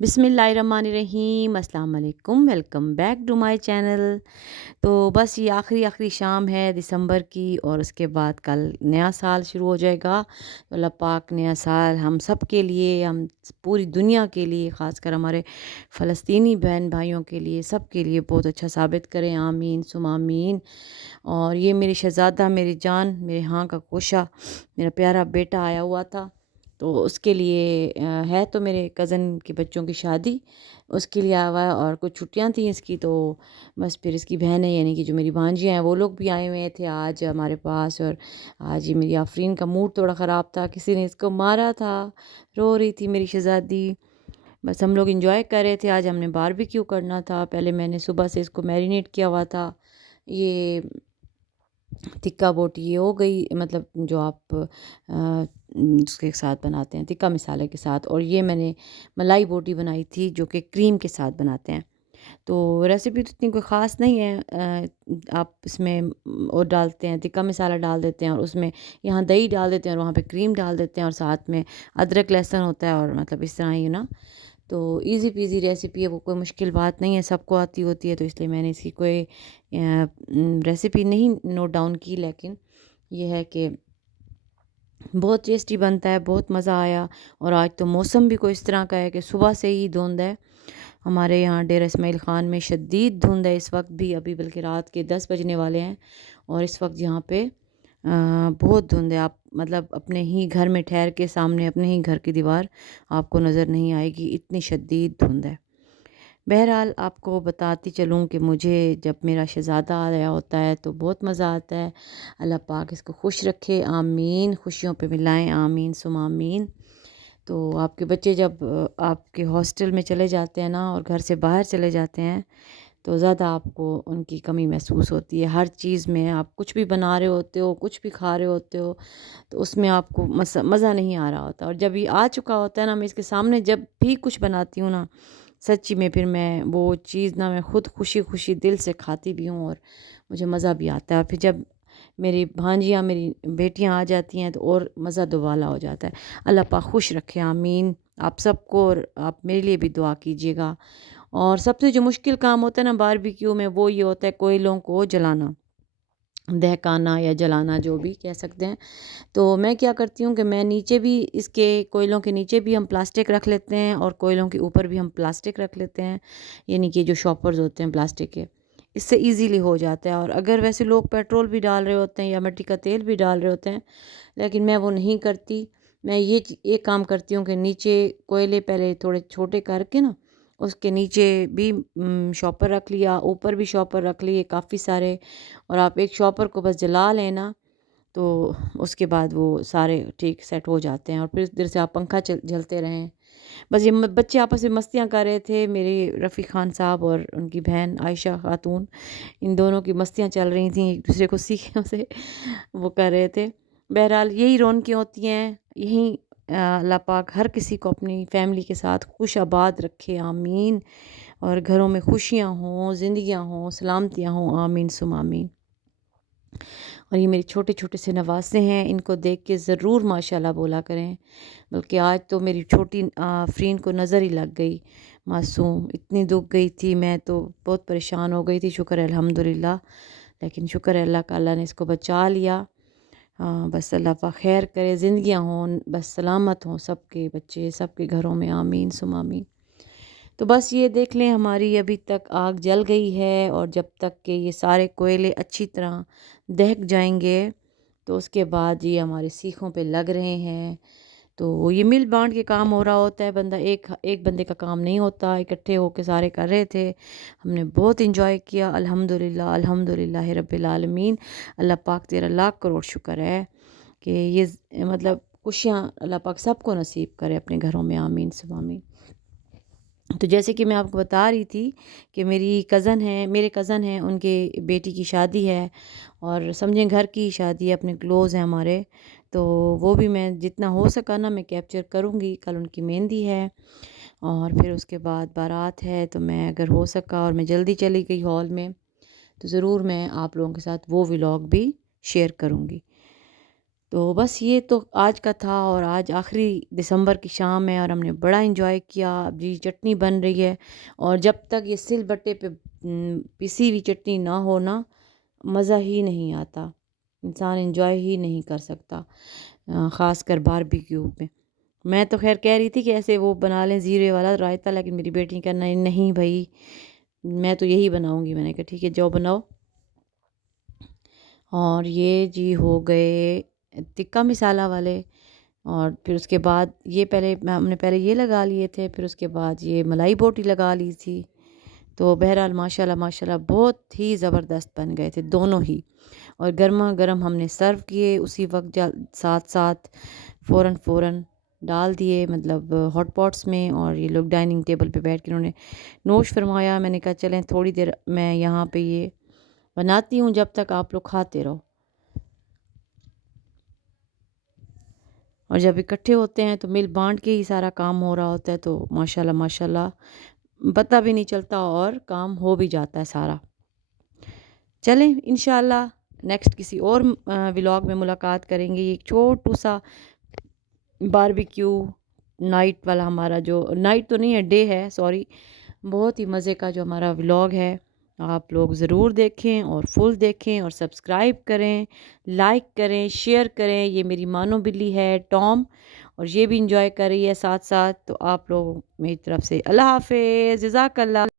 बिस्मिल्लाहिर्रहमानिर्रहीम, अस्सलाम वालेकुम, welcome back to my channel. तो बस ये आखिरी शाम है दिसंबर की और उसके बाद कल नया साल शुरू हो जाएगा। तो अल्लाह पाक नया साल हम सब के लिए, हम पूरी दुनिया के लिए, ख़ासकर हमारे फ़लस्तीनी बहन भाइयों के लिए, सब के लिए बहुत अच्छा साबित करें। आमीन सुम आमीन। और ये मेरी शहज़ादा, मेरी जान, मेरे हाँ का कोशा, मेरा प्यारा बेटा आया हुआ था। तो उसके लिए है तो मेरे कज़न के बच्चों की शादी, उसके लिए आया हुआ है और कुछ छुट्टियां थी इसकी। तो बस फिर इसकी बहन है, यानी कि जो मेरी भांजियाँ हैं, वो लोग भी आए हुए थे आज हमारे पास। और आज ये मेरी आफरीन का मूड थोड़ा ख़राब था, किसी ने इसको मारा था, रो रही थी मेरी शहज़ादी। बस हम लोग एंजॉय कर रहे थे। आज हमने बारबेक्यू करना था, पहले मैंने सुबह से इसको मैरिनेट किया हुआ था। ये टिक्का बोटी ये हो गई, मतलब जो आप उसके साथ बनाते हैं टिक्का मसाले के साथ। और ये मैंने मलाई बोटी बनाई थी जो कि क्रीम के साथ बनाते हैं। तो रेसिपी तो इतनी कोई ख़ास नहीं है। आप इसमें वो डालते हैं, टिक्का मसाला डाल देते हैं और उसमें यहाँ दही डाल देते हैं और वहाँ पे क्रीम डाल देते हैं और साथ में अदरक लहसुन होता है, और मतलब इस तरह ही ना। तो इजी पीजी रेसिपी है, वो कोई मुश्किल बात नहीं है, सबको आती होती है। तो इसलिए मैंने इसकी कोई रेसिपी नहीं नोट डाउन की, लेकिन ये है कि बहुत टेस्टी बनता है, बहुत मज़ा आया। और आज तो मौसम भी कोई इस तरह का है कि सुबह से ही धुंध है। हमारे यहाँ डेरा इस्माइल ख़ान में शदीद धुंध है इस वक्त भी, अभी बल्कि रात के 10 बजने वाले हैं। और इस वक्त यहाँ पे बहुत धुंध है। आप मतलब अपने ही घर में ठहर के सामने अपने ही घर की दीवार आपको नज़र नहीं आएगी, इतनी शदीद धुंध है। बहरहाल आपको बताती चलूँ कि मुझे जब मेरा शहज़ादा आया होता है तो बहुत मज़ा आता है। अल्लाह पाक इसको खुश रखे, आमीन। खुशियों पे मिलाएं, आमीन सुम आमीन। तो आपके बच्चे जब आपके हॉस्टल में चले जाते हैं ना और घर से बाहर चले जाते हैं, तो ज़्यादा आपको उनकी कमी महसूस होती है। हर चीज़ में आप कुछ भी बना रहे होते हो, कुछ भी खा रहे होते हो, तो उसमें आपको मज़ा नहीं आ रहा होता। और जब ये आ चुका होता है ना, मैं इसके सामने जब भी कुछ बनाती हूँ ना, सच्ची में फिर मैं वो चीज़ ना मैं खुद खुशी खुशी दिल से खाती भी हूँ और मुझे मज़ा भी आता है। और फिर जब मेरी भांजियाँ, मेरी बेटियाँ आ जाती हैं तो और मज़ा दुबाला हो जाता है। अल्लाह पाक खुश रखे, आमीन आप सबको। और आप मेरे लिए भी दुआ कीजिएगा। और सबसे जो मुश्किल काम होता है ना बारबेक्यू में, वो ये होता है कोयलों को जलाना, दहकाना या जलाना, जो भी कह सकते हैं। तो मैं क्या करती हूँ कि मैं नीचे भी इसके, कोयलों के नीचे भी हम प्लास्टिक रख लेते हैं और कोयलों के ऊपर भी हम प्लास्टिक रख लेते हैं, यानी कि जो शॉपर्स होते हैं प्लास्टिक के। इससे इजीली हो जाता है। और अगर वैसे लोग पेट्रोल भी डाल रहे होते हैं या मिट्टी का तेल भी डाल रहे होते हैं, लेकिन मैं वो नहीं करती। मैं ये काम करती हूँ कि नीचे कोयले पहले थोड़े छोटे करके ना, उसके नीचे भी शॉपर रख लिया, ऊपर भी शॉपर रख लिए काफ़ी सारे। और आप एक शॉपर को बस जला लेना, तो उसके बाद वो सारे ठीक सेट हो जाते हैं। और फिर देर से आप पंखा झलते रहें। बस ये बच्चे आपस में मस्तियाँ कर रहे थे, मेरे रफ़ी ख़ान साहब और उनकी बहन आयशा खातून, इन दोनों की मस्तियाँ चल रही थी, एक दूसरे को सीखों से वो कर रहे थे। बहरहाल यही रौनकें होती हैं, यही अल्लाह पाक हर किसी को अपनी फैमिली के साथ खुश आबाद रखे, आमीन। और घरों में खुशियाँ हों, ज़िंदगियाँ हों, सलामतियाँ हों, आमीन सुम आमीन। और ये मेरे छोटे-छोटे से नवासे हैं, इनको देख के ज़रूर माशाल्लाह बोला करें। बल्कि आज तो मेरी छोटी फ़्रीन को नज़र ही लग गई, मासूम, इतनी दुःख गई थी, मैं तो बहुत परेशान हो गई थी। शुक्र है अल्हम्दुलिल्लाह, लेकिन शुक्र है अल्लाह का, अल्लाह ने इसको बचा लिया। बस अल्लाह पाक खैर करे, ज़िंदगियाँ हों, बस सलामत हों सबके बच्चे, सबके घरों में, आमीन सुम आमीन। तो बस ये देख लें, हमारी अभी तक आग जल गई है और जब तक कि ये सारे कोयले अच्छी तरह दहक जाएंगे, तो उसके बाद ये हमारे सीखों पे लग रहे हैं। तो ये मिल बांट के काम हो रहा होता है, बंदा एक एक बंदे का काम नहीं होता, इकट्ठे होके सारे कर रहे थे। हमने बहुत इंजॉय किया, अल्हम्दुलिल्लाह अल्हम्दुलिल्लाह रब्बिल आलमीन। अल्लाह पाक तेरा लाख करोड़ शुक्र है कि ये मतलब खुशियाँ अल्लाह पाक सबको नसीब करे अपने घरों में, आमीन सुबह आमीन। तो जैसे कि मैं आपको बता रही थी कि मेरे कज़न हैं, उनके बेटी की शादी है और समझें घर की शादी है, अपने क्लोज़ हैं हमारे। तो वो भी मैं जितना हो सका ना मैं कैप्चर करूँगी। कल उनकी मेहंदी है और फिर उसके बाद बारात है, तो मैं अगर हो सका और मैं जल्दी चली गई हॉल में, तो ज़रूर मैं आप लोगों के साथ वो व्लॉग भी शेयर करूँगी। تو بس یہ تو آج کا تھا، اور آج آخری دسمبر کی شام ہے اور ہم نے بڑا انجوائے کیا۔ اب جی چٹنی بن رہی ہے، اور جب تک یہ سل بٹے پہ پسی ہوئی چٹنی نہ ہو نا، مزہ ہی نہیں آتا، انسان انجوائے ہی نہیں کر سکتا، خاص کر باربیکیو میں۔ میں تو خیر کہہ رہی تھی کہ ایسے وہ بنا لیں زیرے والا رائتا، لیکن میری بیٹی نے کہا نہیں نہیں بھائی، میں تو یہی بناؤں گی۔ میں نے کہا ٹھیک ہے جاؤ بناؤ۔ اور یہ جی ہو گئے ٹکا مسالہ والے، اور پھر اس کے بعد یہ ہم نے پہلے یہ لگا لیے تھے، پھر اس کے بعد یہ ملائی بوٹی لگا لی تھی۔ تو بہرحال ماشاء اللہ بہت ہی زبردست بن گئے تھے دونوں ہی، اور گرما گرم ہم نے سرو کیے اسی وقت، ساتھ ساتھ فوراً ڈال دیے، مطلب ہاٹ پاٹس میں، اور یہ لوگ ڈائننگ ٹیبل پہ بیٹھ کے انہوں نے نوش فرمایا۔ میں نے کہا چلیں تھوڑی دیر میں یہاں پہ یہ بناتی ہوں، جب تک آپ لوگ کھاتے رہو۔ اور جب اکٹھے ہوتے ہیں تو مل بانٹ کے ہی سارا کام ہو رہا ہوتا ہے، تو ماشاء اللہ پتہ بھی نہیں چلتا اور کام ہو بھی جاتا ہے سارا۔ چلیں انشاءاللہ نیکسٹ کسی اور ولاگ میں ملاقات کریں گے۔ ایک چھوٹو سا باربیکیو نائٹ والا، ہمارا جو نائٹ تو نہیں ہے، ڈے ہے سوری، بہت ہی مزے کا جو ہمارا ولاگ ہے، آپ لوگ ضرور دیکھیں اور فل دیکھیں، اور سبسکرائب کریں، لائک کریں، شیئر کریں۔ یہ میری مانو بلی ہے ٹام، اور یہ بھی انجوائے کر رہی ہے ساتھ ساتھ۔ تو آپ لوگ میری طرف سے اللہ حافظ، جزاک اللہ۔